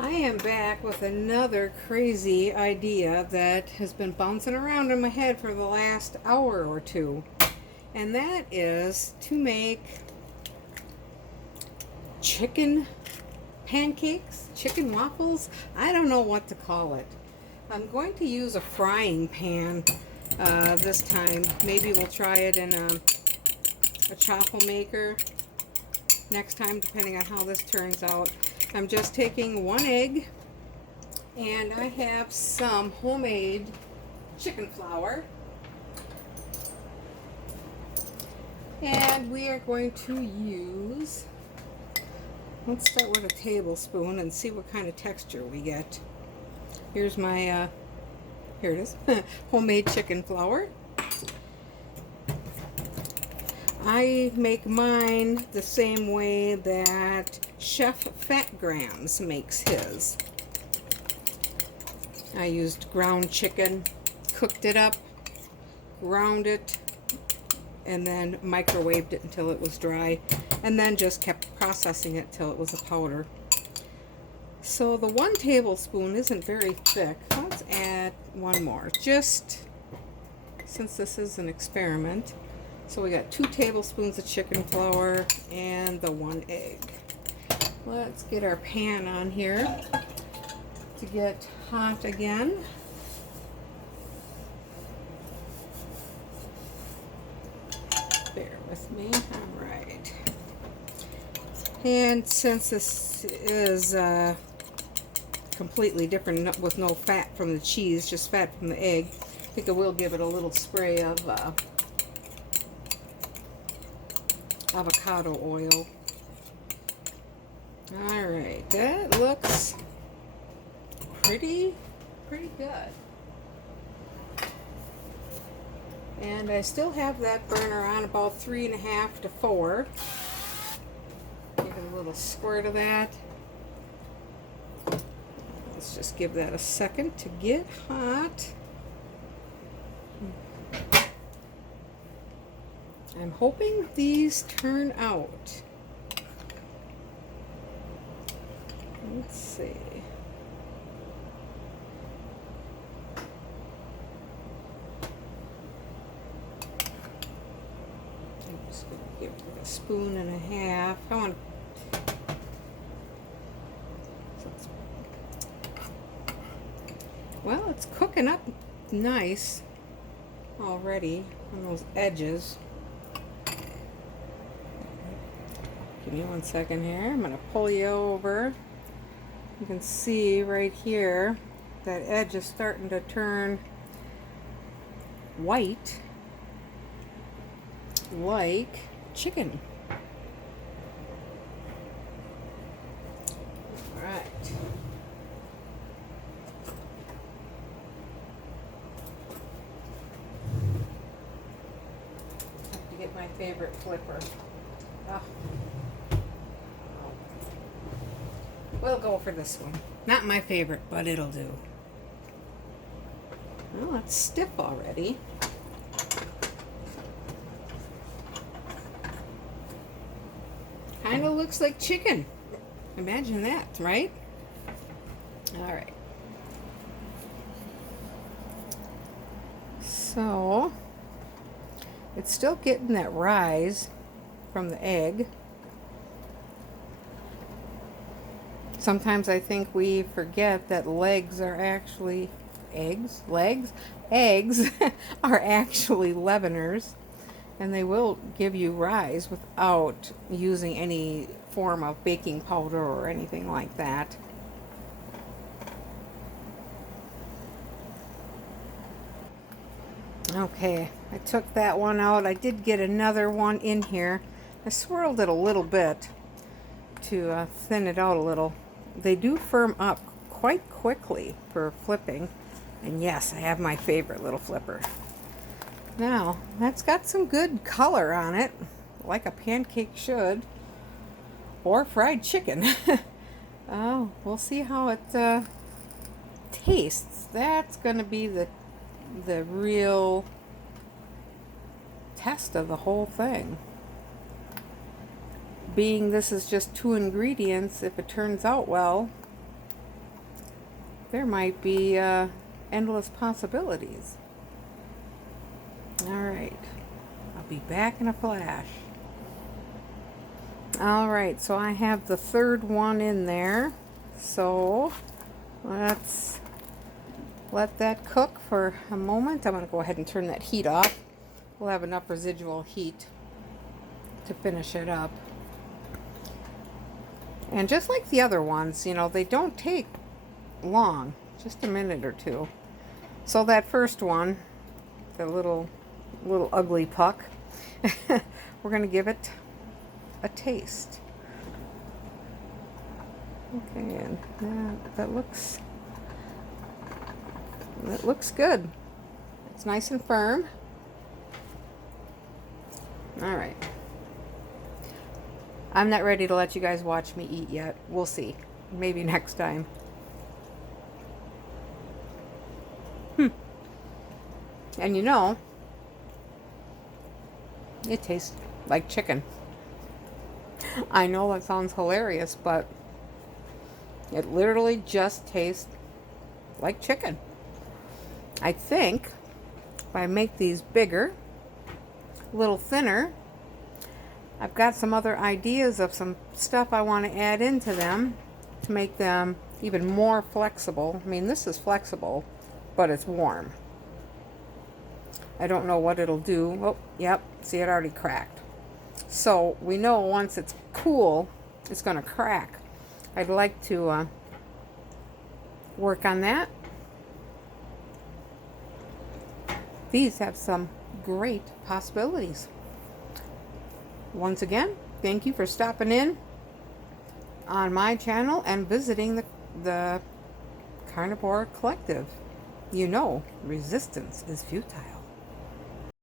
I am back with another crazy idea that has been bouncing around in my head for the last hour or two. And that is to make chicken pancakes, chicken waffles. I don't know what to call it. I'm going to use a frying pan this time. Maybe we'll try it in a chaffle maker next time, depending on how this turns out. I'm just taking one egg, and I have some homemade chicken flour, and we are going to use, let's start with a tablespoon and see what kind of texture we get. Here's my here it is. Homemade chicken flour. I make mine the same way that Chef Fat Grams makes his. I used ground chicken, cooked it up, ground it, and then microwaved it until it was dry, and then just kept processing it till it was a powder. So the 1 tablespoon isn't very thick. Let's add one more, just since this is an experiment. So we got 2 tablespoons of chicken flour and the 1 egg. Let's get our pan on here to get hot again. Bear with me. All right. And since this is completely different with no fat from the cheese, just fat from the egg, I think I will give it a little spray of avocado oil. All right, that looks pretty good. And I still have that burner on about 3.5 to 4. Give it a little squirt of that. Let's just give that a second to get hot. I'm hoping these turn out. Let's see. I'm just going to give it a spoon and a half. I want well, it's cooking up nice already on those edges. Give me 1 second here. I'm going to pull you over. You can see right here that edge is starting to turn white like chicken. All right. Have to get my favorite flipper. Oh. We'll go for this one. Not my favorite, but it'll do. Well, it's stiff already. Kind of looks like chicken. Imagine that, right? All right. So, it's still getting that rise from the egg. Sometimes I think we forget that legs are actually eggs are actually leaveners, and they will give you rise without using any form of baking powder or anything like that. Okay, I took that one out. I did get another one in here. I swirled it a little bit to thin it out a little. They do firm up quite quickly for flipping. And yes, I have my favorite little flipper. Now, that's got some good color on it, like a pancake should, or fried chicken. Oh, we'll see how it tastes. That's going to be the real test of the whole thing. Being this is just 2 ingredients, if it turns out well, there might be endless possibilities. All right, I'll be back in a flash. All right, so I have the third one in there. So let's let that cook for a moment. I'm going to go ahead and turn that heat off. We'll have enough residual heat to finish it up. And just like the other ones, you know, they don't take long, just a minute or two. So that first one, the little ugly puck, we're going to give it a taste. Okay, and that looks good. It's nice and firm. All right. I'm not ready to let you guys watch me eat yet. We'll see. Maybe next time. And you know, it tastes like chicken. I know that sounds hilarious, but it literally just tastes like chicken. I think if I make these bigger, a little thinner, I've got some other ideas of some stuff I want to add into them to make them even more flexible. I mean, this is flexible, but it's warm. I don't know what it'll do. Oh, yep, see, it already cracked. So we know once it's cool, it's going to crack. I'd like to work on that. These have some great possibilities. Once again, thank you for stopping in on my channel and visiting the Carnivore Collective. You know, resistance is futile.